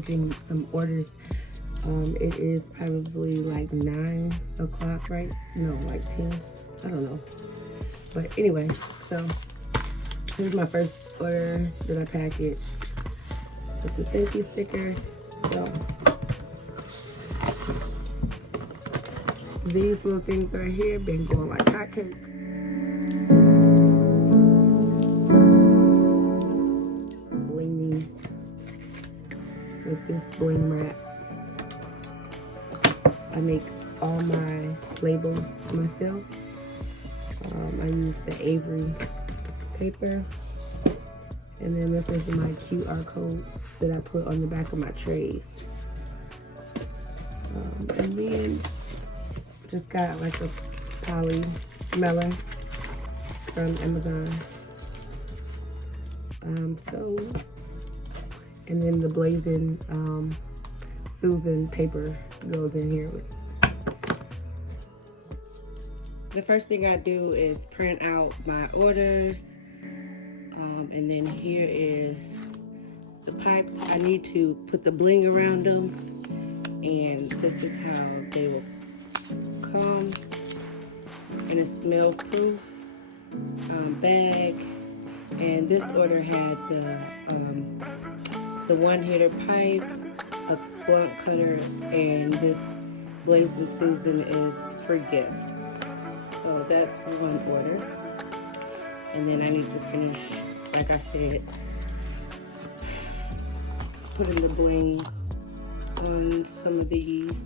taking some orders. It is probably like 9 o'clock, right? No, like 10. I don't know. But anyway, so here's my first order that I packaged with the thank you sticker. So these little things right here been going like hotcakes. Bling these with this bling wrap. I make all my labels myself. I use the Avery paper. And then this is my QR code that I put on the back of my trays. And then just got like a poly melon from Amazon. And then the Blazin Susan paper goes in here with. The first thing I do is print out my orders. And then here is the pipes. I need to put the bling around them. And this is how they will come in a smell-proof bag. And this order had the one-hitter pipe, a blunt cutter, and this Blazin Susan is for gift. So that's one order. And then I need to finish, like I said, putting the bling on some of these.